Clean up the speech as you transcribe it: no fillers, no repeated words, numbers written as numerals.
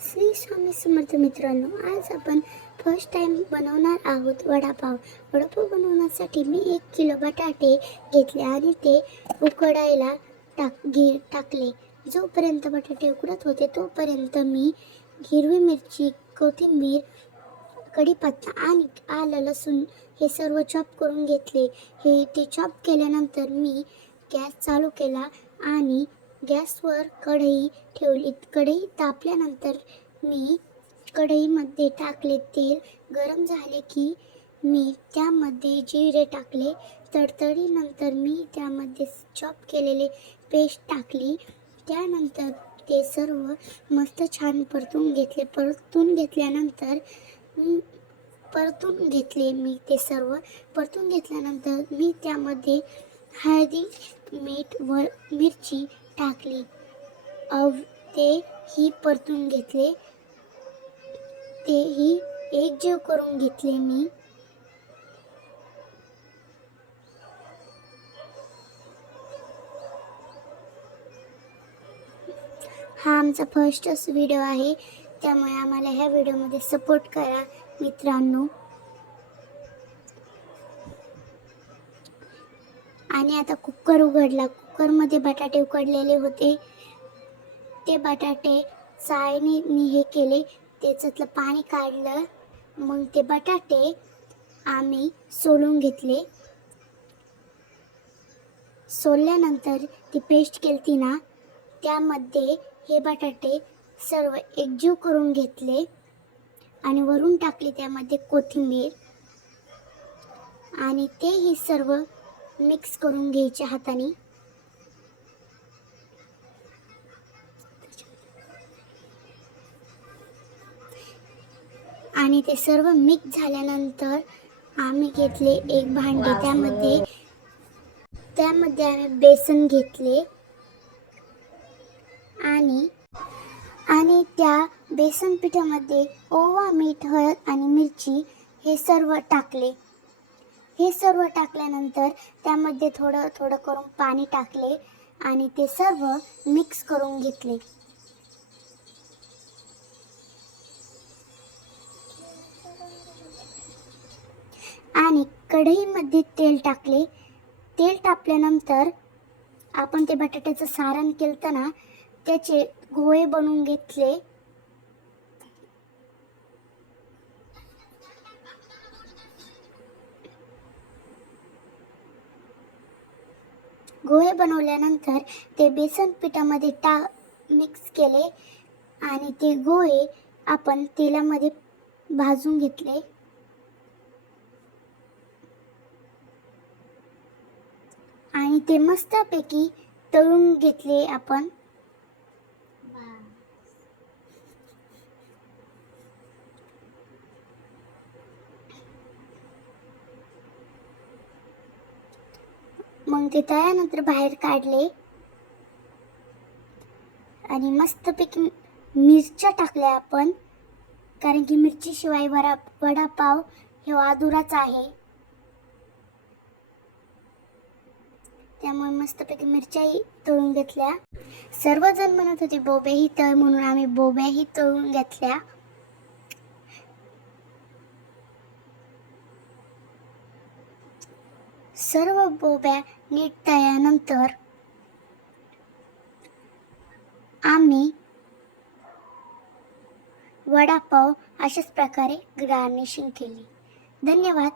श्री स्वामी समर्थ मित्रांनो, आज आपण फर्स्ट टाइम बनवणार आहोत वडापाव. वडापाव बनवण्यासाठी मी 1 किलो बटाटे घेतले आणि ते उकडायला टाकले. जोपर्यंत बटाटे उकडत होते तोपर्यंत मी हिरवी मिरची, कोथिंबीर, कढीपत्ता आणि आलं लसूण हे सर्व चॉप करून घेतले. ते चॉप केल्यानंतर मी गॅस चालू केला आणि गॅसवर कढई ठेवली. कढई तापल्यानंतर मी कढईमध्ये टाकले तेल. गरम झाले की मी त्यामध्ये जिरे टाकले. तडतडीनंतर मी त्यामध्ये चॉप केलेले पेस्ट टाकली. त्यानंतर ते सर्व मस्त छान परतून घेतले. परतून घेतले मी ते सर्व. परतून घेतल्यानंतर मी त्यामध्ये हळदी, मीठ व मिरची टाकली. तेही परतून घेतले. तेही एकजीव करून घेतले मी. हा आमचा फर्स्टच व्हिडिओ आहे, त्यामुळे आम्हाला ह्या व्हिडिओमध्ये सपोर्ट करा मित्रांनो. आणि आता कुकर उघडला. कुकरमध्ये बटाटे उकडलेले होते. ते बटाटे चाळणी मी हे केले, त्याच्यातलं पाणी काढलं. मग ते बटाटे आम्ही सोलून घेतले. सोलल्यानंतर ती पेस्ट केलती ना, त्यामध्ये हे बटाटे सर्व एकजीव करून घेतले आणि वरून टाकली त्यामध्ये कोथिंबीर आणि तेही सर्व मिक्स करून घ्यायचे हाताने. आणि ते सर्व मिक्स झाल्यानंतर आम्ही घेतले एक भांडे. त्यामध्ये आम्ही बेसन घेतले आणि त्या बेसन पिठामध्ये ओवा, मीठ, हळद आणि मिरची हे सर्व टाकले. हे सर्व टाकल्यानंतर त्यामध्ये थोडं थोडं करून पाणी टाकले आणि ते सर्व मिक्स करून घेतले. आणि कढईमध्ये तेल टाकले. तेल टाकल्यानंतर आपण ते बटाट्याचं सारण केलं ना, त्याचे गोळे बनवून घेतले. गोळे बनवल्यानंतर ते बेसन पिठामध्ये मिक्स केले आणि ते गोळे आपण तेलामध्ये भाजून घेतले. आणि ते मस्तपैकी तळून घेतले आपण. मग ते तळल्यानंतर बाहेर काढले आणि मस्तपैकी मिरच्या टाकल्या आपण, कारण की मिरचीशिवाय वडापाव हे अधुराच आहे. त्यामुळे मस्तपैकी मिरच्याही तळून घेतल्या. सर्वजण म्हणत होते बोब्याही तळ, म्हणून आम्ही बोब्याही तळून घेतल्या. सर्व बोब्या नीट तळल्यानंतर आम्ही वडापाव अशाच प्रकारे गार्निशिंग केली. धन्यवाद.